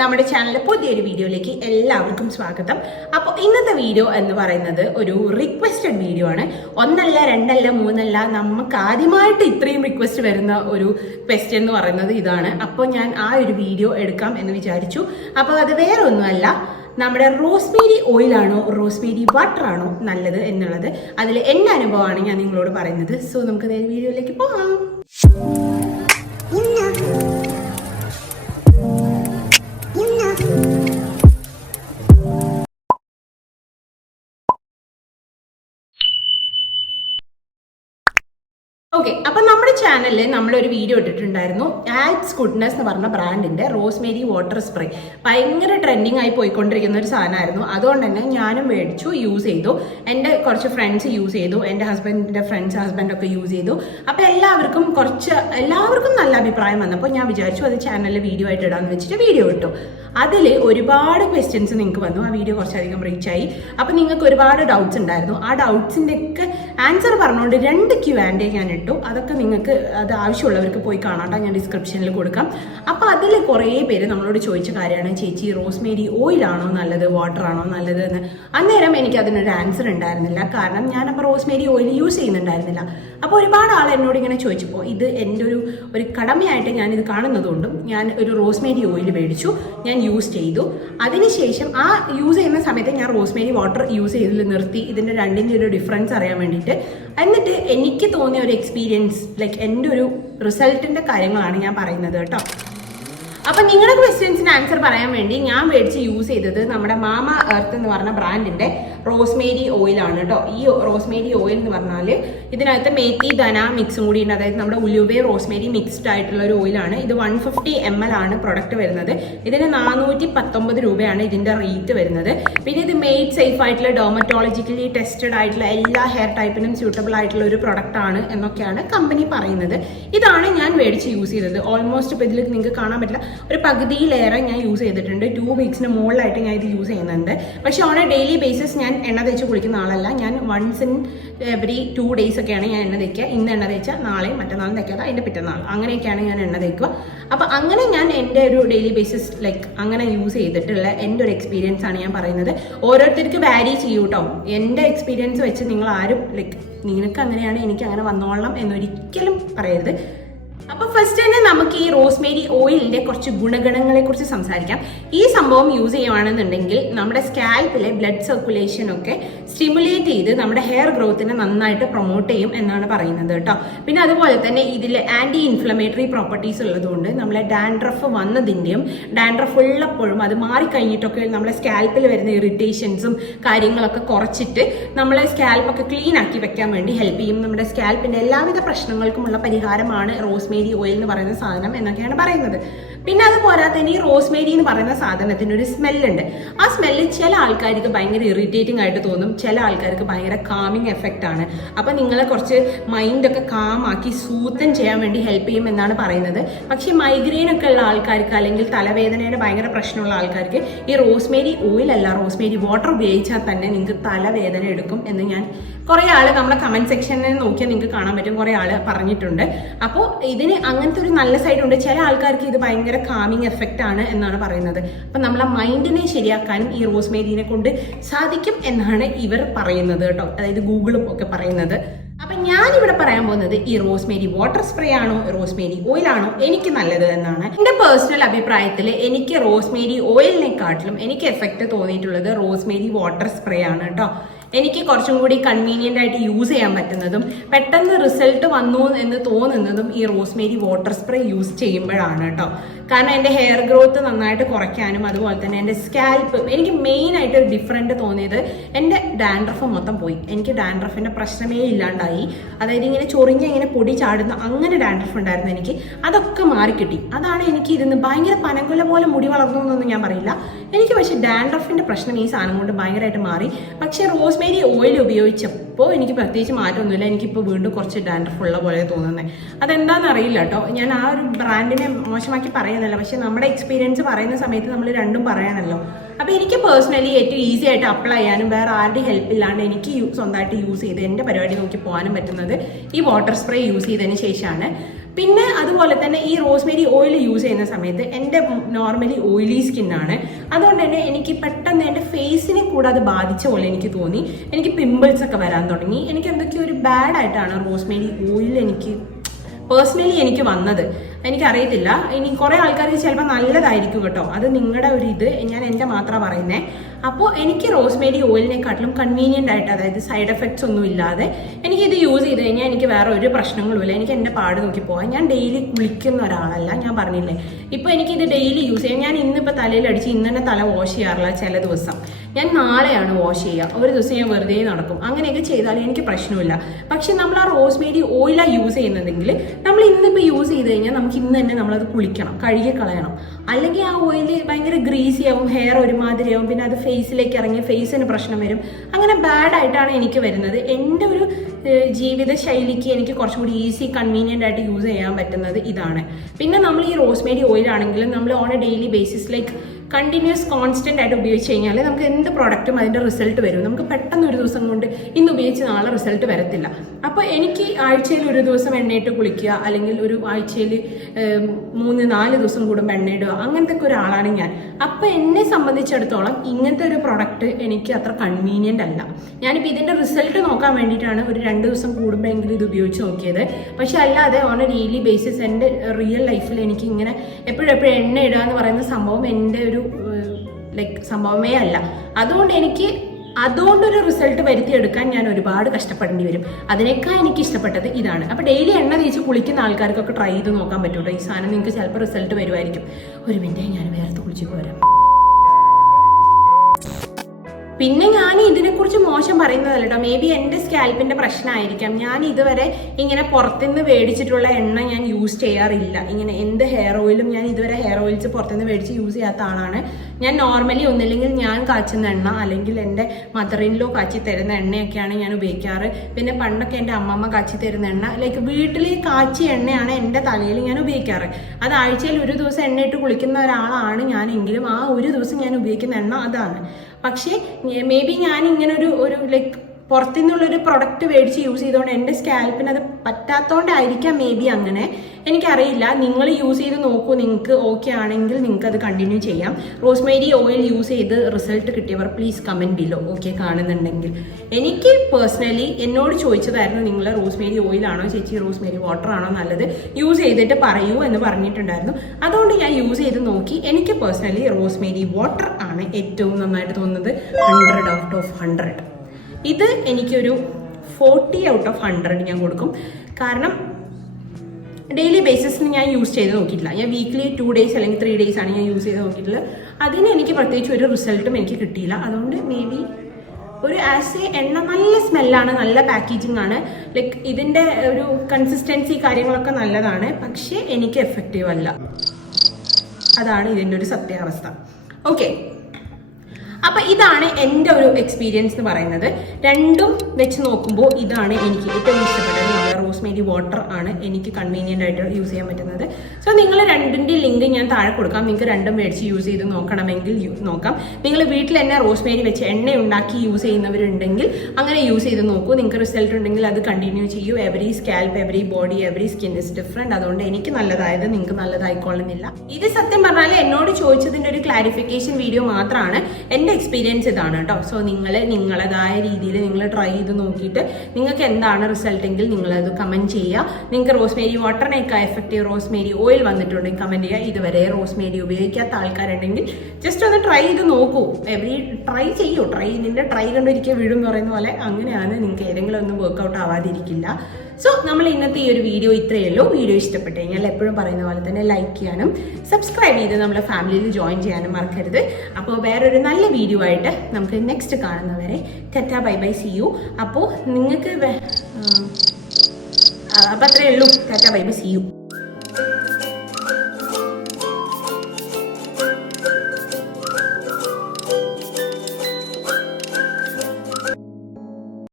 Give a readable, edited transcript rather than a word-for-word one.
നമ്മുടെ ചാനലിലെ പുതിയൊരു വീഡിയോയിലേക്ക് എല്ലാവർക്കും സ്വാഗതം. അപ്പോൾ ഇന്നത്തെ വീഡിയോ എന്ന് പറയുന്നത് ഒരു റിക്വസ്റ്റഡ് വീഡിയോ ആണ്. ഒന്നല്ല, രണ്ടല്ല, മൂന്നല്ല, നമുക്ക് ആദ്യമായിട്ട് ഇത്രയും റിക്വസ്റ്റ് വരുന്ന ഒരു ക്വസ്റ്റ്യൻ എന്ന് പറയുന്നത് ഇതാണ്. അപ്പോൾ ഞാൻ ആ ഒരു വീഡിയോ എടുക്കാം എന്ന് വിചാരിച്ചു. അപ്പോൾ അത് വേറെ ഒന്നുമല്ല, നമ്മുടെ റോസ്മേരി ഓയിലാണോ റോസ്മേരി വാട്ടർ ആണോ നല്ലത് എന്നുള്ളത്, അതിൽ എൻ്റെ അനുഭവമാണ് ഞാൻ നിങ്ങളോട് പറയുന്നത്. സോ നമുക്ക് നേരെ വീഡിയോയിലേക്ക് പോകാം. ഓക്കെ, അപ്പം നമ്മുടെ ചാനലിൽ നമ്മളൊരു വീഡിയോ ഇട്ടിട്ടുണ്ടായിരുന്നു. ആഡ്സ് ഗുഡ്നസ് എന്ന് പറഞ്ഞ ബ്രാൻഡിന്റെ റോസ്മേരി വാട്ടർ സ്പ്രേ ഭയങ്കര ട്രെൻഡിങ് ആയി പോയിക്കൊണ്ടിരിക്കുന്ന ഒരു സാധനമായിരുന്നു. അതുകൊണ്ട് തന്നെ ഞാനും മേടിച്ചു, യൂസ് ചെയ്തു. എൻ്റെ കുറച്ച് ഫ്രണ്ട്സ് യൂസ് ചെയ്തു, എൻ്റെ ഹസ്ബൻഡിൻ്റെ ഹസ്ബൻഡൊക്കെ യൂസ് ചെയ്തു. അപ്പം എല്ലാവർക്കും നല്ല അഭിപ്രായം വന്നപ്പോൾ ഞാൻ വിചാരിച്ചു അത് ചാനലിൽ വീഡിയോ ആയിട്ട് ഇടാമെന്ന് വെച്ചിട്ട് വീഡിയോ ഇട്ടു. അതിൽ ഒരുപാട് ക്വസ്റ്റ്യൻസ് നിങ്ങൾക്ക് വന്നു. ആ വീഡിയോ കുറച്ചധികം റീച്ചായി. അപ്പം നിങ്ങൾക്ക് ഒരുപാട് ഡൗട്ട്സ് ഉണ്ടായിരുന്നു. ആ ഡൗട്ട്സിൻ്റെ ഒക്കെ ആൻസർ പറഞ്ഞുകൊണ്ട് 2 Q&A ഞാൻ ഇട്ടു. അതൊക്കെ നിങ്ങൾക്ക് അത് ആവശ്യമുള്ളവർക്ക് പോയി കാണാട്ടോ, ഞാൻ ഡിസ്ക്രിപ്ഷനിൽ കൊടുക്കാം. അപ്പോൾ അതിൽ കുറേ പേര് നമ്മളോട് ചോദിച്ച കാര്യമാണ്, ചേച്ചി റോസ്മേരി ഓയിലാണോ നല്ലത് വാട്ടർ ആണോ നല്ലത് എന്ന്. അന്നേരം എനിക്ക് അതിനൊരു ആൻസർ ഉണ്ടായിരുന്നില്ല, കാരണം ഞാനപ്പോൾ റോസ്മേരി ഓയിൽ യൂസ് ചെയ്യുന്നുണ്ടായിരുന്നില്ല. അപ്പോൾ ഒരുപാട് ആൾ എന്നോട് ഇങ്ങനെ ചോദിച്ചപ്പോൾ ഇത് എൻ്റെ ഒരു കടമയായിട്ട് ഞാനിത് കാണുന്നതുകൊണ്ടും ഞാൻ ഒരു റോസ്മേരി ഓയിൽ മേടിച്ചു, ഞാൻ യൂസ് ചെയ്തു. അതിനുശേഷം ആ യൂസ് ചെയ്യുന്ന സമയത്ത് ഞാൻ റോസ്മേരി വാട്ടർ യൂസ് ചെയ്തതിൽ നിർത്തി, ഇതിൻ്റെ രണ്ടിൻ്റെ ഒരു ഡിഫറൻസ് അറിയാൻ വേണ്ടിയിട്ട്. എന്നിട്ട് എനിക്ക് തോന്നിയ ഒരു എക്സ്പീരിയൻസ്, ലൈക്ക് എൻ്റെ ഒരു റിസൾട്ടിൻ്റെ കാര്യങ്ങളാണ് ഞാൻ പറയുന്നത് കേട്ടോ. അപ്പം നിങ്ങളുടെ ക്വസ്റ്റ്യൻസിന് ആൻസർ പറയാൻ വേണ്ടി ഞാൻ മേടിച്ച് യൂസ് ചെയ്തത് നമ്മുടെ മാമ എർത്ത് എന്ന് പറഞ്ഞ ബ്രാൻഡിൻ്റെ റോസ്മേരി ഓയിലാണ് കേട്ടോ. ഈ റോസ്മേരി ഓയിൽ എന്ന് പറഞ്ഞാൽ ഇതിനകത്ത് മേത്തി ധന മിക്സും കൂടി ഉണ്ട്. അതായത് നമ്മുടെ ഉലുവ റോസ്മേരി മിക്സ്ഡ് ആയിട്ടുള്ള ഒരു ഓയിലാണ്. ഇത് 150 ml ആണ് പ്രൊഡക്റ്റ് വരുന്നത്. ഇതിന് 419 രൂപയാണ് ഇതിൻ്റെ റേറ്റ് വരുന്നത്. പിന്നെ ഇത് മെയ്ഡ് സേഫ് ആയിട്ടുള്ള ഡെർമറ്റോളജിക്കലി ടെസ്റ്റഡ് ആയിട്ടുള്ള എല്ലാ ഹെയർ ടൈപ്പിനും സ്യൂട്ടബിൾ ആയിട്ടുള്ള ഒരു പ്രൊഡക്റ്റ് ആണ് എന്നൊക്കെയാണ് കമ്പനി പറയുന്നത്. ഇതാണ് ഞാൻ മേടിച്ച് യൂസ് ചെയ്തത്. ഓൾമോസ്റ്റ് ഇപ്പോൾ ഇതിൽ നിങ്ങൾക്ക് കാണാൻ പറ്റില്ല, ഒരു പകുതിയിലേറെ ഞാൻ യൂസ് ചെയ്തിട്ടുണ്ട്. 2 വീക്സിന് മുകളിലായിട്ട് ഞാൻ ഇത് യൂസ് ചെയ്യുന്നുണ്ട്. പക്ഷേ ഓൺ എ ഡെയിലി ബേസിസ് ഞാൻ എണ്ണ തേച്ച് കുളിക്കുന്ന ആളല്ല. ഞാൻ വൺസ് ഇൻ എവറി 2 days ഒക്കെയാണ് ഞാൻ എണ്ണ തേക്കുക. ഇന്ന് എണ്ണ തേച്ചാൽ നാളെയും മറ്റന്നാളും തേക്കാതെ അതിൻ്റെ പിറ്റന്നാൾ, അങ്ങനെയൊക്കെയാണ് ഞാൻ എണ്ണ തേക്കുക. അപ്പോൾ അങ്ങനെ ഞാൻ എൻ്റെ ഒരു ഡെയിലി ബേസിസ് ലൈക്ക് അങ്ങനെ യൂസ് ചെയ്തിട്ടുള്ള എൻ്റെ ഒരു എക്സ്പീരിയൻസ് ആണ് ഞാൻ പറയുന്നത്. ഓരോരുത്തർക്ക് വാരി ചെയ്യൂ കേട്ടോ. എൻ്റെ എക്സ്പീരിയൻസ് വെച്ച് നിങ്ങൾ ആരും ലൈക്ക് നിങ്ങൾക്ക് അങ്ങനെയാണ് എനിക്ക് അങ്ങനെ വന്നോളണം എന്നൊരിക്കലും പറയരുത്. അപ്പോൾ ഫസ്റ്റ് തന്നെ നമുക്ക് ഈ റോസ്മേരി ഓയിലിൻ്റെ കുറച്ച് ഗുണഗണങ്ങളെ കുറിച്ച് സംസാരിക്കാം. ഈ സംഭവം യൂസ് ചെയ്യുകയാണെന്നുണ്ടെങ്കിൽ നമ്മുടെ സ്കാൽപ്പിലെ ബ്ലഡ് സർക്കുലേഷൻ ഒക്കെ സ്റ്റിമുലേറ്റ് ചെയ്ത് നമ്മുടെ ഹെയർ ഗ്രോത്തിനെ നന്നായിട്ട് പ്രൊമോട്ട് ചെയ്യും എന്നാണ് പറയുന്നത് കേട്ടോ. പിന്നെ അതുപോലെ തന്നെ ഇതിൽ ആൻറ്റി ഇൻഫ്ലമേറ്ററി പ്രോപ്പർട്ടീസ് ഉള്ളതുകൊണ്ട് നമ്മളെ ഡാൻഡ്രഫ് വന്നതിൻ്റെയും ഡാൻഡ്രഫ് ഉള്ളപ്പോഴും അത് മാറിക്കഴിഞ്ഞിട്ടൊക്കെ നമ്മളെ സ്കാൽപ്പിൽ വരുന്ന ഇറിറ്റേഷൻസും കാര്യങ്ങളൊക്കെ കുറച്ചിട്ട് നമ്മളെ സ്കാൽപ്പൊക്കെ ക്ലീൻ ആക്കി വെക്കാൻ വേണ്ടി ഹെൽപ്പ് ചെയ്യും. നമ്മുടെ സ്കാൽപ്പിൻ്റെ എല്ലാവിധ പ്രശ്നങ്ങൾക്കുമുള്ള പരിഹാരമാണ് റോസ്മേരി ഓയിൽ എന്ന് പറയുന്ന സാധനം എന്നൊക്കെയാണ് പറയുന്നത്. പിന്നെ അത് പോരാതെ ഈ റോസ്മേരി എന്ന് പറയുന്ന സാധനത്തിന് ഒരു സ്മെല്ലുണ്ട്. ആ സ്മെല്ല് ചില ആൾക്കാർക്ക് ഭയങ്കര ഇറിറ്റേറ്റിംഗ് ആയിട്ട് തോന്നും, ചില ആൾക്കാർക്ക് ഭയങ്കര കാമിങ് എഫക്റ്റ് ആണ്. അപ്പം നിങ്ങളെ കുറച്ച് മൈൻഡൊക്കെ കാമാക്കി സൂത്തൻ ചെയ്യാൻ വേണ്ടി ഹെൽപ്പ് ചെയ്യും എന്നാണ് പറയുന്നത്. പക്ഷേ മൈഗ്രെയിൻ ഒക്കെ ഉള്ള ആൾക്കാർക്ക് അല്ലെങ്കിൽ തലവേദനയുടെ ഭയങ്കര പ്രശ്നമുള്ള ആൾക്കാർക്ക് ഈ റോസ്മേരി ഓയിലല്ല റോസ്മേരി വാട്ടർ ഉപയോഗിച്ചാൽ തന്നെ നിങ്ങൾക്ക് തലവേദന എടുക്കും എന്ന് ഞാൻ കുറേ ആൾ നമ്മളെ കമൻറ്റ് സെക്ഷനിൽ നോക്കിയാൽ നിങ്ങൾക്ക് കാണാൻ പറ്റും, കുറേ ആൾ പറഞ്ഞിട്ടുണ്ട്. അപ്പോൾ ഇതിന് അങ്ങനത്തെ ഒരു നല്ല സൈഡുണ്ട്. ചില ആൾക്കാർക്ക് ഇത് ഭയങ്കര കാമിങ് എഫക്റ്റ് ആണ് എന്നാണ് പറയുന്നത്. അപ്പം നമ്മളെ മൈൻഡിനെ ശരിയാക്കാനും ഈ റോസ്മേരിനെ കൊണ്ട് സാധിക്കും എന്നാണ് ഇവർ പറയുന്നത് കേട്ടോ, അതായത് ഗൂഗിളും ഒക്കെ പറയുന്നത്. അപ്പം ഞാനിവിടെ പറയാൻ പോകുന്നത് ഈ റോസ്മേരി വാട്ടർ സ്പ്രേ ആണോ റോസ്മേരി ഓയിലാണോ എനിക്ക് നല്ലത് എന്നാണ്. എൻ്റെ പേഴ്സണൽ അഭിപ്രായത്തിൽ എനിക്ക് റോസ്മേരി ഓയിലിനെക്കാട്ടിലും എനിക്ക് എഫക്റ്റ് തോന്നിയിട്ടുള്ളത് റോസ്മേരി വാട്ടർ സ്പ്രേ ആണ് കേട്ടോ. എനിക്ക് കുറച്ചും കൂടി കൺവീനിയൻ്റ് ആയിട്ട് യൂസ് ചെയ്യാൻ പറ്റുന്നതും പെട്ടെന്ന് റിസൾട്ട് വന്നു എന്ന് തോന്നുന്നതും ഈ റോസ്മേരി വാട്ടർ സ്പ്രേ യൂസ് ചെയ്യുമ്പോഴാണ് കേട്ടോ. കാരണം എൻ്റെ ഹെയർ ഗ്രോത്ത് നന്നായിട്ട് കുറയ്ക്കാനും അതുപോലെ തന്നെ എൻ്റെ സ്കാൽപ്പ്, എനിക്ക് മെയിനായിട്ട് ഒരു ഡിഫറൻറ്റ് തോന്നിയത് എൻ്റെ ഡാൻഡ്രഫ് മൊത്തം പോയി. എനിക്ക് ഡാൻഡ്രഫിൻ്റെ പ്രശ്നമേ ഇല്ലാണ്ടായി. അതായത് ഇങ്ങനെ ചൊറിഞ്ഞ ഇങ്ങനെ പൊടി ചാടുന്ന അങ്ങനെ ഡാൻഡ്രഫ് ഉണ്ടായിരുന്നു എനിക്ക്, അതൊക്കെ മാറിക്കിട്ടി. അതാണ് എനിക്ക് ഇരുന്ന് ഭയങ്കര പനങ്കുല പോലെ മുടി വളർന്നു എന്നൊന്നും ഞാൻ പറയില്ല. എനിക്ക് പക്ഷേ ഡാൻഡ്രഫിൻ്റെ പ്രശ്നം ഈ സാധനം കൊണ്ട് ഭയങ്കരമായിട്ട് മാറി. പക്ഷേ റോസ്മേരി ഓയിൽ ഉപയോഗിച്ചപ്പോൾ എനിക്ക് പ്രത്യേകിച്ച് മാറ്റമൊന്നുമില്ല. എനിക്കിപ്പോൾ വീണ്ടും കുറച്ച് ഡാൻഡ്രഫ് ഉള്ള പോലെ തോന്നുന്നത്. അതെന്താണെന്ന് അറിയില്ല കേട്ടോ. ഞാൻ ആ ഒരു ബ്രാൻഡിനെ മോശമാക്കി പറയുന്നില്ല, പക്ഷെ നമ്മുടെ എക്സ്പീരിയൻസ് പറയുന്ന സമയത്ത് നമ്മൾ രണ്ടും പറയണമല്ലോ. അപ്പോൾ എനിക്ക് പേഴ്സണലി ഏറ്റവും ഈസി ആയിട്ട് അപ്ലൈ ചെയ്യാനും വേറെ ആരുടെ ഹെൽപ്പ് ഇല്ലാണ്ട് എനിക്ക് സ്വന്തമായിട്ട് യൂസ് ചെയ്ത് എൻ്റെ പരിപാടി നോക്കി പോകാനും പറ്റുന്നത് ഈ വാട്ടർ സ്പ്രേ യൂസ് ചെയ്തതിന് ശേഷമാണ്. പിന്നെ അതുപോലെ തന്നെ ഈ റോസ്മേരി ഓയിൽ യൂസ് ചെയ്യുന്ന സമയത്ത് എൻ്റെ നോർമലി ഓയിലി സ്കിന്നാണ്. അതുകൊണ്ട് തന്നെ എനിക്ക് പെട്ടെന്ന് എൻ്റെ ഫേസിനെ കൂടെ അത് ബാധിച്ച പോലെ എനിക്ക് തോന്നി. എനിക്ക് പിമ്പിൾസ് ഒക്കെ വരാൻ തുടങ്ങി. എനിക്ക് എന്തൊക്കെയോ ഒരു ബാഡായിട്ടാണ് റോസ്മേരി ഓയിൽ പേഴ്സണലി എനിക്ക് വന്നത്. എനിക്കറിയത്തില്ല, ഇനി കുറേ ആൾക്കാർക്ക് ചിലപ്പോൾ നല്ലതായിരിക്കും കേട്ടോ, അത് നിങ്ങളുടെ ഒരു ഇത്, ഞാൻ എൻ്റെ മാത്രമാണ് പറയുന്നത്. അപ്പോൾ എനിക്ക് റോസ്മേരി ഓയിലിനെക്കാട്ടിലും കൺവീനിയൻ്റ് ആയിട്ട്, അതായത് സൈഡ് എഫക്ട്സ് ഒന്നും ഇല്ലാതെ എനിക്കിത് യൂസ് ചെയ്ത് കഴിഞ്ഞാൽ എനിക്ക് വേറെ ഒരു പ്രശ്നങ്ങളുമില്ല. എനിക്ക് എൻ്റെ പാട് നോക്കി പോകാം. ഞാൻ ഡെയിലി കുളിക്കുന്ന ഒരാളല്ല, ഞാൻ പറഞ്ഞില്ലേ. ഇപ്പോൾ എനിക്കിത് ഡെയിലി യൂസ് ചെയ്യാം. ഞാൻ ഇന്നിപ്പോൾ തലയിലടിച്ച് ഇന്ന് തന്നെ തല വാഷ് ചെയ്യാറില്ല. ചില ദിവസം ഞാൻ നാളെയാണ് വാഷ് ചെയ്യുക, ഒരു ദിവസം ഞാൻ വെറുതെ നടക്കും. അങ്ങനെയൊക്കെ ചെയ്താലും എനിക്ക് പ്രശ്നമില്ല. പക്ഷെ നമ്മൾ ആ റോസ്മേരി ഓയിലാണ് യൂസ് ചെയ്യുന്നതെങ്കിൽ നമ്മൾ ഇന്നിപ്പോൾ യൂസ് ചെയ്ത് കഴിഞ്ഞാൽ നമുക്ക് ഇന്ന് തന്നെ നമ്മളത് കുളിക്കണം, കഴുകി കളയണം. അല്ലെങ്കിൽ ആ ഓയിൽ ഭയങ്കര ഗ്രീസി ആവും, ഹെയർ ഒരുമാതിരിയാവും, പിന്നെ അത് ഫേസിലേക്ക് ഇറങ്ങി ഫേസിന് പ്രശ്നം വരും. അങ്ങനെ ബാഡായിട്ടാണ് എനിക്ക് വരുന്നത്. എൻ്റെ ഒരു ജീവിത ശൈലിക്ക് എനിക്ക് കുറച്ചും കൂടി ഈസി കൺവീനിയൻ്റ് ആയിട്ട് യൂസ് ചെയ്യാൻ പറ്റുന്നത് ഇതാണ്. പിന്നെ നമ്മൾ ഈ റോസ്മേരി ഓയിലാണെങ്കിലും നമ്മൾ on A daily basis like continuous constant ആയിട്ട് ഉപയോഗിച്ച് കഴിഞ്ഞാൽ നമുക്ക് എന്ത് പ്രോഡക്റ്റും അതിൻ്റെ റിസൾട്ട് വരും. നമുക്ക് പെട്ടെന്ന് ഒരു ദിവസം കൊണ്ട് ഇന്ന് ഉപയോഗിച്ച് നാളെ റിസൾട്ട് വരത്തില്ല. അപ്പോൾ എനിക്ക് ആഴ്ചയിൽ ഒരു ദിവസം എണ്ണയിട്ട് കുളിക്കുക, അല്ലെങ്കിൽ ഒരു ആഴ്ചയിൽ 3-4 ദിവസം കൂടുമ്പോൾ എണ്ണയിടുക, അങ്ങനത്തെ ഒക്കെ ഒരാളാണ് ഞാൻ. അപ്പോൾ എന്നെ സംബന്ധിച്ചിടത്തോളം ഇങ്ങനത്തെ ഒരു പ്രൊഡക്റ്റ് എനിക്ക് അത്ര കൺവീനിയൻ്റ് അല്ല. ഞാനിപ്പോൾ ഇതിൻ്റെ റിസൾട്ട് നോക്കാൻ വേണ്ടിയിട്ടാണ് ഒരു 2 ദിവസം കൂടുമ്പോഴെങ്കിലും ഇത് ഉപയോഗിച്ച് നോക്കിയത്. പക്ഷെ അല്ലാതെ ഓൺ എ ഡെയിലി ബേസിസ് എൻ്റെ റിയൽ ലൈഫിൽ എനിക്ക് ഇങ്ങനെ എപ്പോഴും എണ്ണ ഇടുക എന്ന് പറയുന്ന സംഭവം എൻ്റെ ഒരു ലൈക്ക് സംഭവമേ അല്ല. അതുകൊണ്ടൊരു റിസൾട്ട് വരുത്തിയെടുക്കാൻ ഞാൻ ഒരുപാട് കഷ്ടപ്പെടേണ്ടി വരും. അതിനേക്കാൾ എനിക്ക് ഇഷ്ടപ്പെട്ടത് ഇതാണ്. അപ്പോൾ ഡെയിലി എണ്ണ തേച്ച് കുളിക്കുന്ന ആൾക്കാർക്കൊക്കെ ട്രൈ ചെയ്ത് നോക്കാൻ പറ്റൂട്ടോ. ഈ സാധനം നിങ്ങൾക്ക് ചിലപ്പോൾ റിസൾട്ട് വരുമായിരിക്കും. ഒരു മിനിറ്റ്, ഞാൻ വേർത്ത് കുളിച്ച് പോരാം. പിന്നെ ഞാൻ ഇതിനെക്കുറിച്ച് മോശം പറയുന്നതല്ല കേട്ടോ. മേ ബി എൻ്റെ സ്കാൽപ്പിൻ്റെ പ്രശ്നമായിരിക്കാം. ഞാൻ ഇതുവരെ ഇങ്ങനെ പുറത്തുനിന്ന് മേടിച്ചിട്ടുള്ള എണ്ണ ഞാൻ യൂസ് ചെയ്യാറില്ല. ഇങ്ങനെ എന്ത് ഹെയർ ഓയിലും ഞാൻ ഇതുവരെ ഹെയർ ഓയിൽസ് പുറത്തുനിന്ന് മേടിച്ച് യൂസ് ചെയ്യാത്ത ആളാണ് ഞാൻ. നോർമലി ഒന്നില്ലെങ്കിൽ ഞാൻ കാച്ചുന്ന എണ്ണ, അല്ലെങ്കിൽ എൻ്റെ മദർ ഇൻ ലോ കാച്ചി തരുന്ന എണ്ണയൊക്കെയാണ് ഞാൻ ഉപയോഗിക്കാറ്. പിന്നെ പണ്ടൊക്കെ എൻ്റെ അമ്മമ്മ കാച്ചി തരുന്ന എണ്ണ, ലൈക്ക് വീട്ടിൽ കാച്ചിയ എണ്ണയാണ് എൻ്റെ തലയിൽ ഞാൻ ഉപയോഗിക്കാറ്. അത് ആഴ്ചയിൽ ഒരു ദിവസം എണ്ണയിട്ട് കുളിക്കുന്ന ഒരാളാണ് ഞാനെങ്കിലും ആ ഒരു ദിവസം ഞാൻ ഉപയോഗിക്കുന്ന എണ്ണ അതാണ്. പക്ഷേ മേ ബി ഞാൻ ഇങ്ങനെ ഒരു ലൈക്ക് പുറത്തുനിന്നുള്ളൊരു പ്രൊഡക്റ്റ് മേടിച്ച് യൂസ് ചെയ്തുകൊണ്ട് എൻ്റെ സ്കാൽപ്പിന് അത് പറ്റാത്തതുകൊണ്ടായിരിക്കാം മേ ബി അങ്ങനെ. എനിക്കറിയില്ല. നിങ്ങൾ യൂസ് ചെയ്ത് നോക്കൂ. നിങ്ങൾക്ക് ഓക്കെ ആണെങ്കിൽ നിങ്ങൾക്ക് അത് കണ്ടിന്യൂ ചെയ്യാം. റോസ്മേരി ഓയിൽ യൂസ് ചെയ്ത് റിസൾട്ട് കിട്ടിയവർ പ്ലീസ് കമൻറ്റ് ബിലോ, ഓക്കെ കാണുന്നുണ്ടെങ്കിൽ. എനിക്ക് പേഴ്സണലി എന്നോട് ചോദിച്ചതായിരുന്നു, നിങ്ങൾ റോസ്മേരി ഓയിലാണോ ചേച്ചി റോസ്മേരി വാട്ടർ ആണോ നല്ലത്, യൂസ് ചെയ്തിട്ട് പറയൂ എന്ന് പറഞ്ഞിട്ടുണ്ടായിരുന്നു. അതുകൊണ്ട് ഞാൻ യൂസ് ചെയ്ത് നോക്കി. എനിക്ക് പേഴ്സണലി റോസ്മേരി വാട്ടർ ആണ് ഏറ്റവും നന്നായിട്ട് തോന്നുന്നത്. 100 out of 100. ഇത് എനിക്കൊരു 40 out of 100 ഞാൻ കൊടുക്കും. കാരണം ഡെയിലി ബേസിസിന് ഞാൻ യൂസ് ചെയ്ത് നോക്കിയിട്ടില്ല. ഞാൻ വീക്ക്ലി 2 days അല്ലെങ്കിൽ 3 days ആണ് ഞാൻ യൂസ് ചെയ്ത് നോക്കിയിട്ടുള്ളത്. അതിന് എനിക്ക് പ്രത്യേകിച്ച് ഒരു റിസൾട്ടും എനിക്ക് കിട്ടിയില്ല. അതുകൊണ്ട് മേ ബി ഒരു ആസ് എ എണ്ണ നല്ല സ്മെല്ലാണ്, നല്ല പാക്കേജിങ് ആണ്. ലൈക്ക് ഇതിൻ്റെ ഒരു കൺസിസ്റ്റൻസി കാര്യങ്ങളൊക്കെ നല്ലതാണ്. പക്ഷേ എനിക്ക് എഫക്റ്റീവ് അല്ല. അതാണ് ഇതിൻ്റെ ഒരു സത്യാവസ്ഥ. ഓക്കെ, അപ്പം ഇതാണ് എൻ്റെ ഒരു എക്സ്പീരിയൻസ് എന്ന് പറയുന്നത്. രണ്ടും വെച്ച് നോക്കുമ്പോൾ ഇതാണ് എനിക്ക് ഏറ്റവും ഇഷ്ടപ്പെട്ടത്. നമ്മുടെ റോസ്മേരി വാട്ടർ ആണ് എനിക്ക് കൺവീനിയൻ്റ് ആയിട്ട് യൂസ് ചെയ്യാൻ പറ്റുന്നത്. സോ നിങ്ങൾ രണ്ടിൻ്റെ ലിങ്ക് ഞാൻ താഴെ കൊടുക്കാം. നിങ്ങൾക്ക് രണ്ടും മേടിച്ച് യൂസ് ചെയ്ത് നോക്കണമെങ്കിൽ നോക്കാം. നിങ്ങൾ വീട്ടിൽ തന്നെ റോസ്മേരി വെച്ച് എണ്ണ ഉണ്ടാക്കി യൂസ് ചെയ്യുന്നവരുണ്ടെങ്കിൽ അങ്ങനെ യൂസ് ചെയ്ത് നോക്കൂ. നിങ്ങൾക്ക് റിസൾട്ട് ഉണ്ടെങ്കിൽ അത് കണ്ടിന്യൂ ചെയ്യൂ. Every scalp, every body, every skin is different. അതുകൊണ്ട് എനിക്ക് നല്ലതായത് നിങ്ങൾക്ക് നല്ലതായിക്കൊള്ളുന്നില്ല. ഇത് സത്യം പറഞ്ഞാൽ എന്നോട് ചോദിച്ചതിൻ്റെ ഒരു ക്ലാരിഫിക്കേഷൻ വീഡിയോ മാത്രമാണ്. എൻ്റെ എക്സ്പീരിയൻസ് ഇതാണ് കേട്ടോ. സോ നിങ്ങൾ നിങ്ങളതായ രീതിയിൽ നിങ്ങൾ ട്രൈ ചെയ്ത് നോക്കിയിട്ട് നിങ്ങൾക്ക് എന്താണ് റിസൾട്ട് എങ്കിൽ നിങ്ങളത് കമൻറ്റ് ചെയ്യുക. നിങ്ങൾക്ക് റോസ്മേരി വാട്ടറിനേക്കാൾ എഫക്റ്റീവ് റോസ്മേരി ഓയിൽ വന്നിട്ടുണ്ടെങ്കിൽ കമൻറ്റ് ചെയ്യുക. ഇതുവരെ റോസ്മേരി ഉപയോഗിക്കാത്ത ആൾക്കാരുണ്ടെങ്കിൽ ജസ്റ്റ് ഒന്ന് ട്രൈ ചെയ്ത് നോക്കൂ. ട്രൈ ചെയ്യൂ. നിന്റെ ട്രൈ കണ്ടൊരിക്കൽ വീഴും എന്ന് പറയുന്ന പോലെ അങ്ങനെയാണ്. നിങ്ങൾക്ക് ഏതെങ്കിലും ഒന്നും വർക്കൗട്ട് ആവാതിരിക്കില്ല. സോ നമ്മൾ ഇന്നത്തെ ഈ ഒരു വീഡിയോ ഇത്രയേ ഉള്ളൂ. വീഡിയോ ഇഷ്ടപ്പെട്ടു കഴിഞ്ഞാൽ എപ്പോഴും പറയുന്ന പോലെ തന്നെ ലൈക്ക് ചെയ്യാനും സബ്സ്ക്രൈബ് ചെയ്ത് നമ്മുടെ ഫാമിലിയിൽ ജോയിൻ ചെയ്യാനും മറക്കരുത്. അപ്പോൾ വേറൊരു നല്ല വീഡിയോ ആയിട്ട് നമുക്ക് നെക്സ്റ്റ് കാണുന്നവരെ tata bye bye see you. അപ്പോൾ നിങ്ങൾക്ക് അപ്പോൾ അത്രയേ ഉള്ളൂ. Tata bye bye see U.